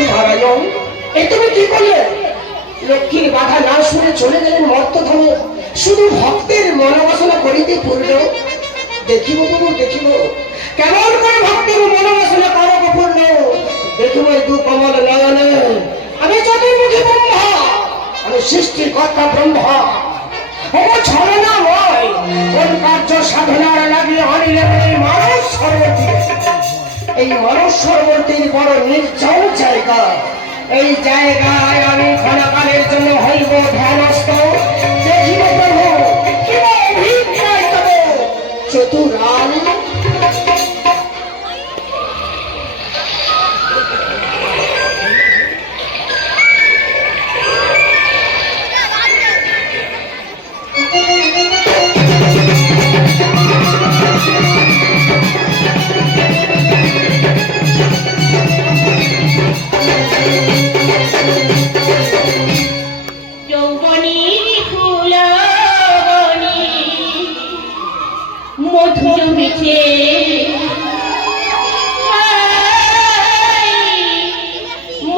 নারায়ণ এ তুমি কি করলে? লক্ষ্মীর বাধা না শুনে চলে গেলেন মর্তধামে। শুধু ভক্তের মনোবাসনা করিতে পূর্ণ। দেখিব বাবু দেখিব। কেমন করে ভক্তের মনোবাসনা করব পূর্ণ? দেখিব এই দু কমল নয়নে। আমি চতুর্মুখী ব্রহ্মা। আমি সৃষ্টির কর্তা ব্রহ্মা। ও ছড়ে না নয়। কোন কার্য সাধনার লাগে আনিলে মানুষ সর্বতী এই অনসরবর্তীর সরবর্তীর বড় নির্জন জায়গা। এই জায়গায় আমি ক্ষণকালের জন্য হইব ধ্যানস্থ। যে প্রভু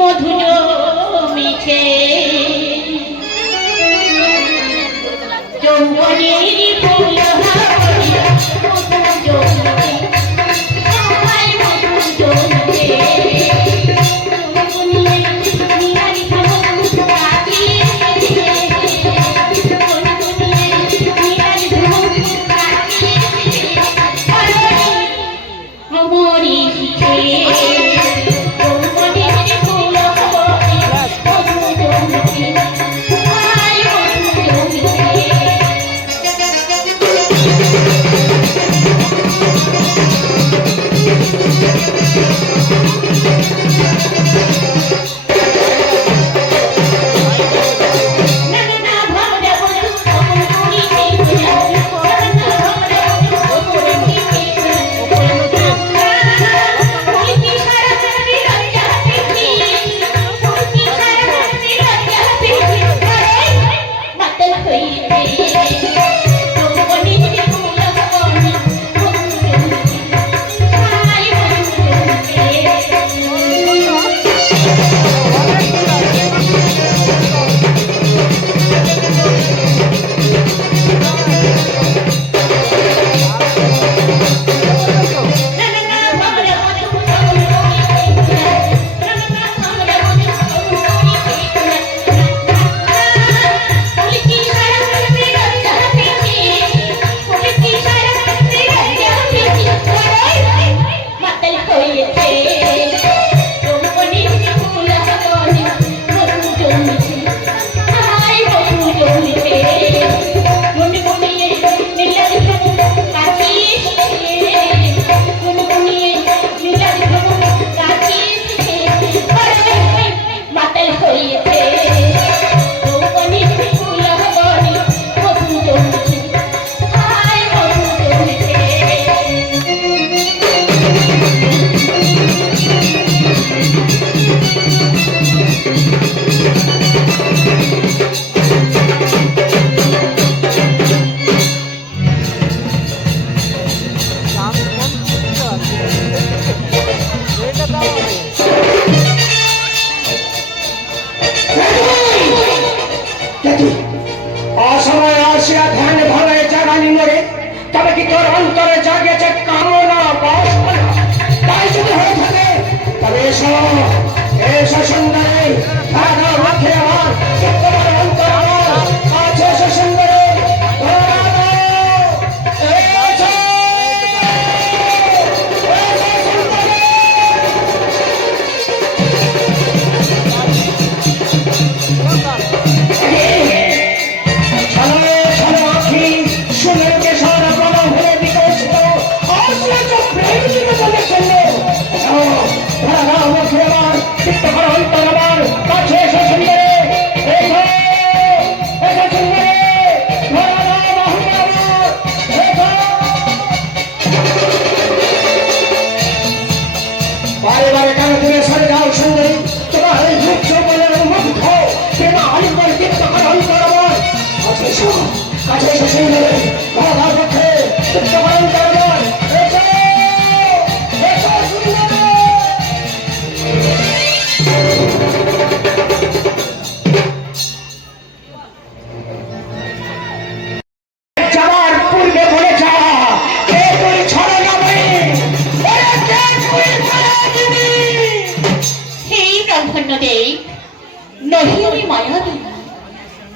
মধু জমেছে যৌবনীর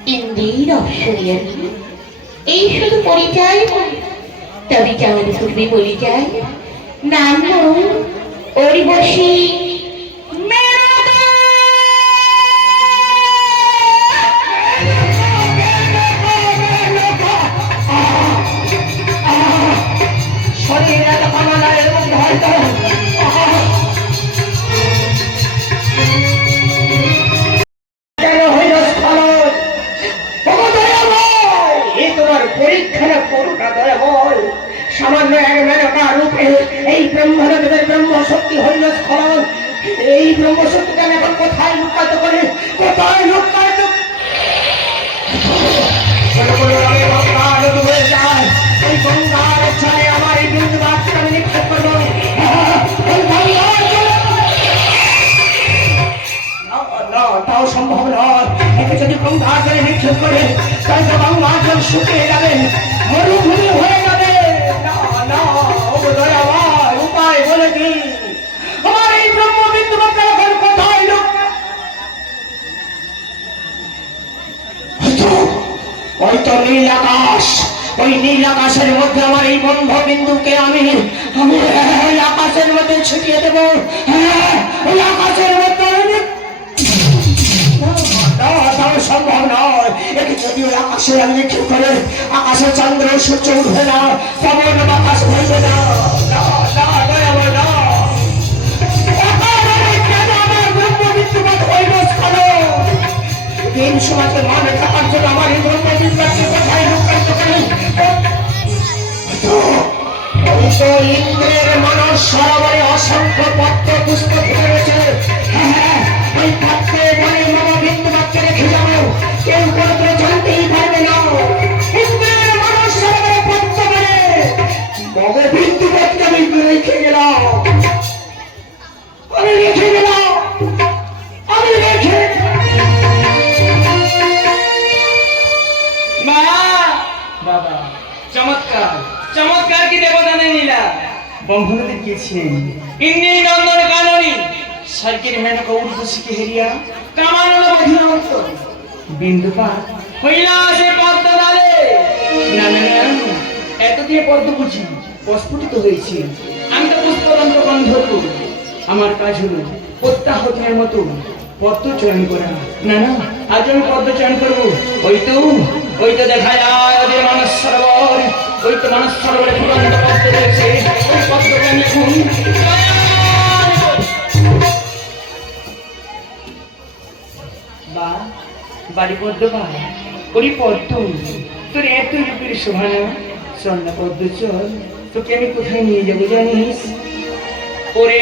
Indeed, I'll show you. এই শুধু পরিচয় তবে যাওয়ার বলি যায়? নাম শরীরে পরীক্ষা না করুণা দয়াময়। সামান্য এক মেনকা রূপে এই ব্রহ্মদেবের ব্রহ্ম শক্তি হইল স্খলন। এই ব্রহ্ম শক্তিকে এখন কোথায় লুকাতে করে? কোথায় লুকাতে হয়ে সম্ভব নয়। একে যদি গঙ্গা জলে নিক্ষেপ করে শুকিয়ে যাবে মরুভূমি হয়ে যাবে। উপায় বলে দিন লোক? ওই তো নীল আকাশ ওই নীল আকাশের মধ্যে আমার এই বন্ধ বিন্দুকে আমি আমি আকাশের মধ্যে ছুটিয়ে দেব। হ্যাঁ, ওই আকাশের মধ্যে আকাশে আমি নিক্ষেপ করে? আকাশে চন্দ্র, সূর্য উঠবে না পবন বাতাস ভরবে না। আমার সরোবরে অসংখ্য পদ্ম পুষ্প বন্ধুদের গিয়েছিলেন। ইন্দ্রি নন্দন কাননী সাইকেল মেনক উর্বশীকে হেরিয়া কামানল বধিরন্ত বিন্দুপা হইলা সে পদ্ম ডালে না না না এতদিনে পদ্ম বুঝি প্রস্ফুটিত হয়েছে। আমি তো পুষ্পদন্ত গন্ধর্ব আমার কাজ হলো প্রত্যাহতের মতো পদ্ম চয়ন করা। না না আজ আমি পদ্ম চয়ন করব। ওই তো ওই তো দেখা যায় ওদের মানস সরোবর ওই তো মানস সরোবরে ফুটন্ত পদ্ম রয়েছে। বা, বাড়ি পদ্ম ওরি পদ্ম। তোর এত রূপের শোভানা চল না পদ্ম চল, তোকে আমি কোথায় নিয়ে যাব জানিস? ওরে